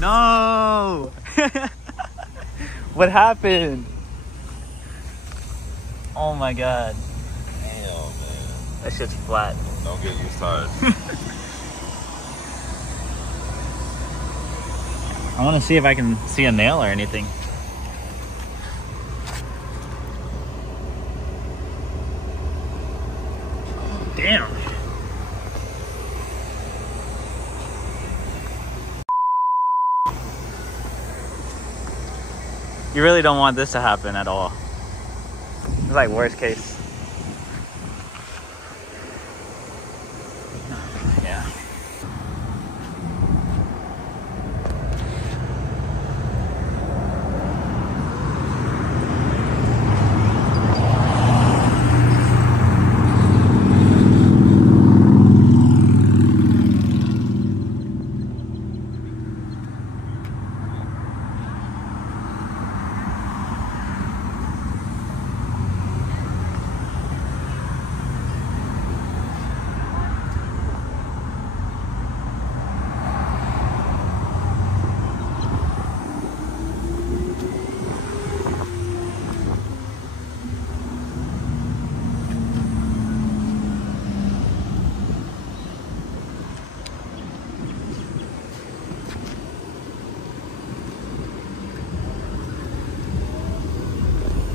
No! What happened? Oh my god. Damn, man. That shit's flat. Don't get used to it. I want to see if I can see a nail or anything. Damn. You really don't want this to happen at all. It's like worst case. Yeah.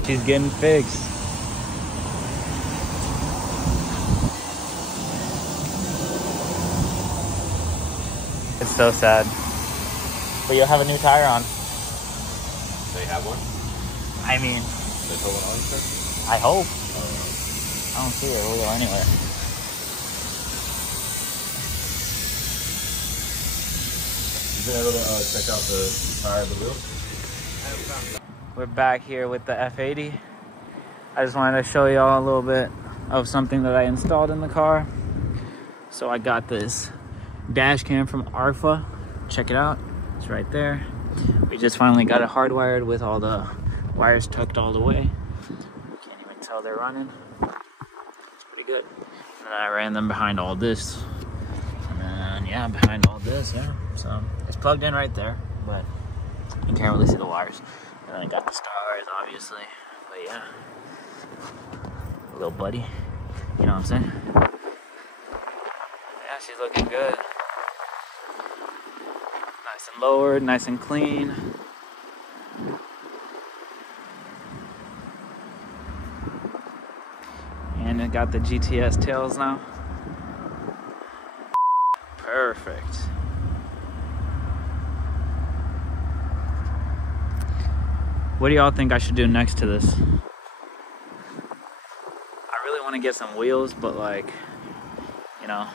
She's getting fixed. It's so sad. But you'll have a new tire on. They have one? I mean, They put one on, sir? I hope. I don't see a wheel anywhere. You been able to check out the tire of the wheel? We're back here with the F80. I just wanted to show y'all a little bit of something that I installed in the car. So I got this dash cam from Arfa. Check it out. It's right there. We just finally got it hardwired with all the wires tucked all the way. You can't even tell they're running. It's pretty good. And then I ran them behind all this. And then, yeah, behind all this, yeah. So it's plugged in right there, but you can't really see the wires. And I got the stars, obviously, but yeah, little buddy, you know what I'm saying? Yeah, she's looking good. Nice and lowered, nice and clean. And it got the GTS tails now. Perfect. What do y'all think I should do next to this? I really want to get some wheels, but like, you know,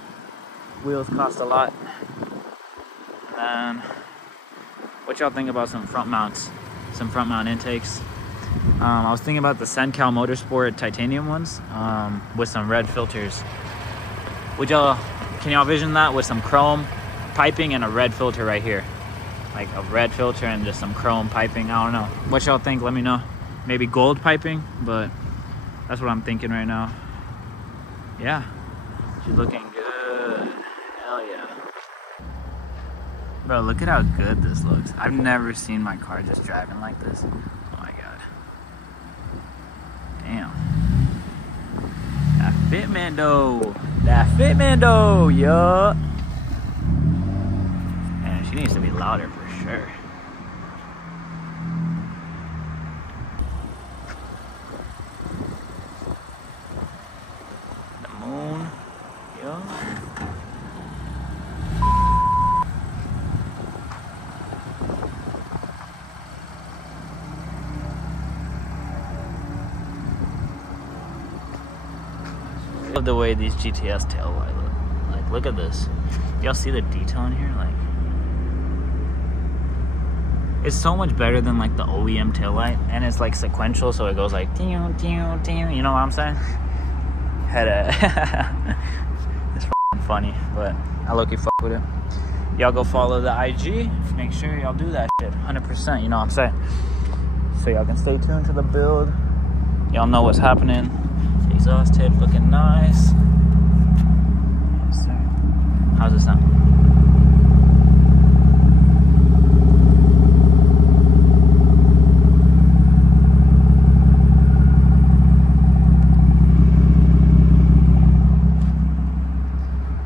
wheels cost a lot. And what y'all think about some front mounts? Some front mount intakes? I was thinking about the Sencal Motorsport titanium ones with some red filters. Can y'all vision that with some chrome piping and a red filter right here? Like a red filter and just some chrome piping. I don't know. What y'all think? Let me know. Maybe gold piping, but that's what I'm thinking right now. Yeah, she's looking good. Hell yeah. Bro, look at how good this looks. I've never seen my car just driving like this. Oh my god. Damn. That fitment though. That fitment though, yeah. Man, she needs to be louder for sure. The moon, yeah. I love the way these GTS tail light look. Like, look at this. Y'all see the detail in here? Like, it's so much better than like the OEM tail light, and it's like sequential, so it goes like you know what I'm saying? It's f***ing funny, but I low-key fuck with it. Y'all go follow the IG. Make sure y'all do that shit 100%, you know what I'm saying? So y'all can stay tuned to the build. Y'all know what's happening. Exhaust head looking nice. How's it sound?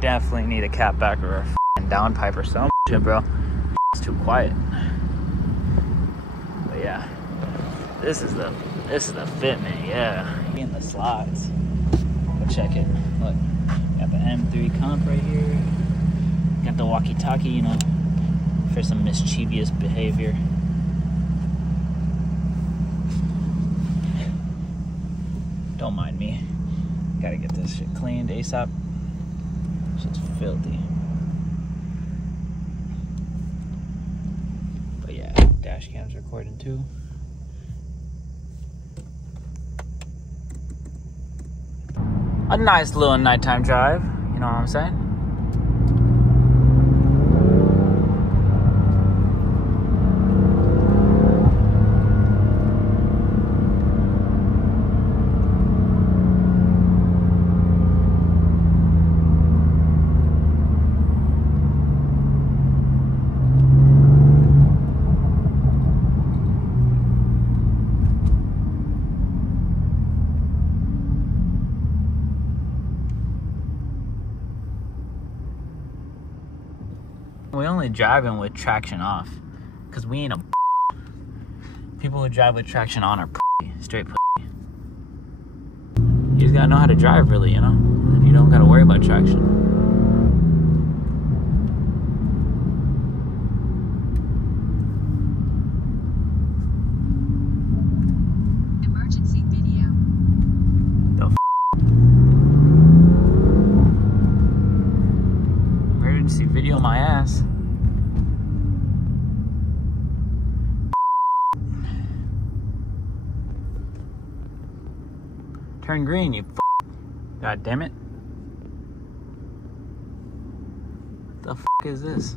Definitely need a catback or a f***ing downpipe or some shit, bro. It's too quiet. But yeah, this is the fit, man. Yeah, in the slides. Go check it. Look, got the M3 comp right here. Got the walkie-talkie, you know, for some mischievous behavior. Don't mind me. Gotta get this shit cleaned ASAP. Shit's filthy. But yeah, dash cam's recording too. A nice little nighttime drive, you know what I'm saying? We only driving with traction off, cause we ain't a people who drive with traction on are straight pussy. You just gotta know how to drive, really, you know? And you don't gotta worry about traction. Emergency video. Emergency video my ass. Turn green, you God damn it. What the is this?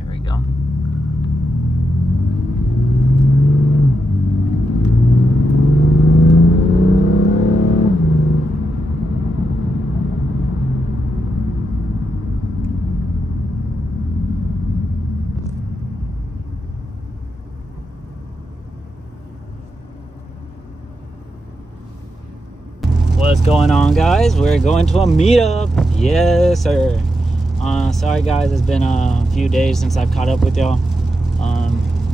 There we go. What's going on, guys? We're going to a meetup. Yes, sir. Sorry, guys. It's been a few days since I've caught up with y'all.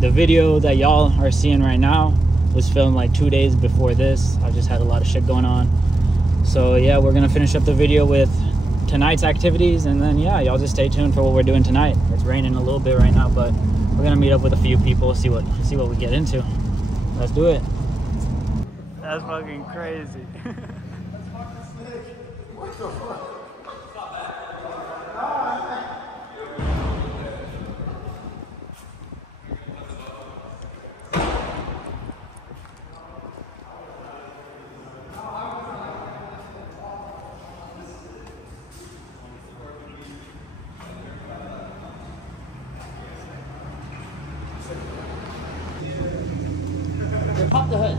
The video that y'all are seeing right now was filmed like 2 days before this. I just had a lot of shit going on. So, yeah, we're going to finish up the video with tonight's activities. And then, yeah, y'all just stay tuned for what we're doing tonight. It's raining a little bit right now, but we're going to meet up with a few people, see what we get into. Let's do it. That's fucking crazy. What the fuck? Pop the hood.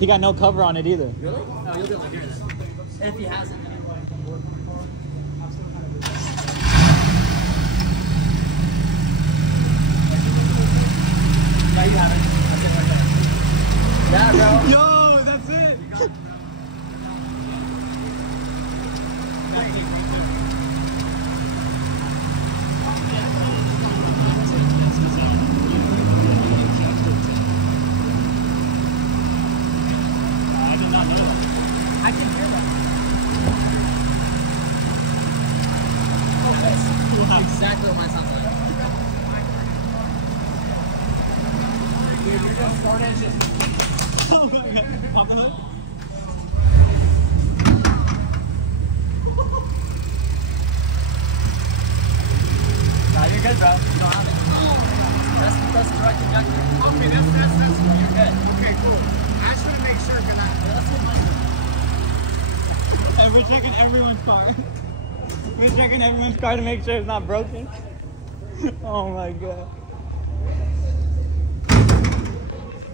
He got no cover on it either. Really? Oh, you'll be able to hear this. If he has it. Yeah, you have it. That's it right there. Yeah, bro. Yo, that's it. I can hear that. Oh, that's exactly what mine sounds like. Dude, you're just 4 inches. Oh my god. Pop the hood. Nah, you're good, bro. You don't have it. That's the right trajectory. Okay, that's you're good. Okay, cool. I just want to make sure because And we're checking everyone's car. We're checking everyone's car to make sure it's not broken. Oh my god.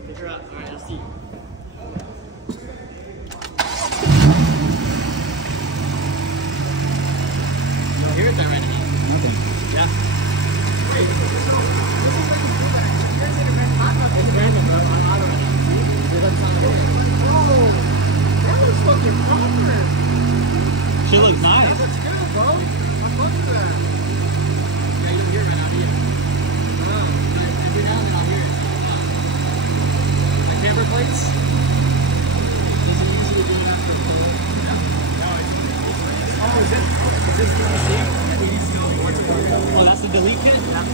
Figure out. Alright, let's see. Shit looks nice. That's good, bro. I'm looking at that. Yeah, you don't hear it right now, do you? Every now and then I'll hear it. My camber plates. Doesn't usually do enough for the Oh, is this the machine? Oh, that's the delete kit? Yeah.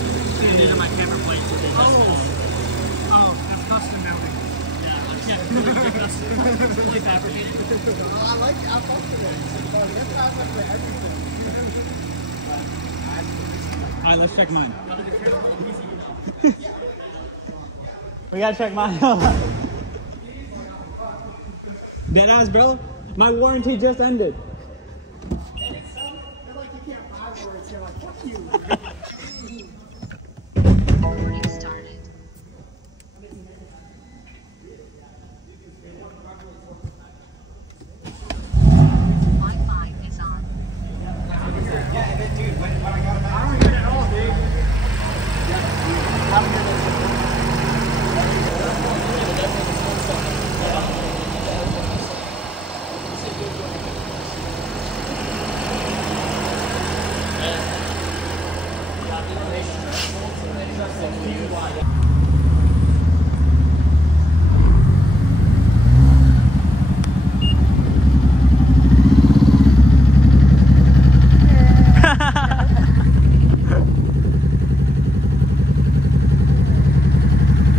And then my camber plates. Oh, that's custom mounting. Yeah, like, yeah, really custom. Fully fabricated. I like it. I fuck with it. That's not like the everything. Alright, let's check mine. We gotta check mine. Deadass, bro. My warranty just ended.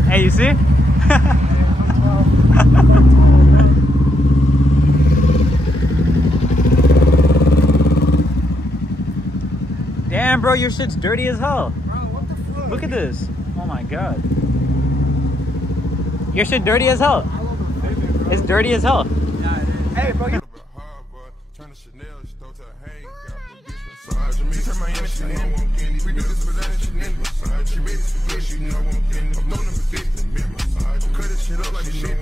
Hey, you see? Damn, bro, your shit's dirty as hell. Bro, what the fuck? Look at this. Oh my god. Your shit dirty as hell. It's dirty as hell. Hey, bro, you Cut this shit up like a shit.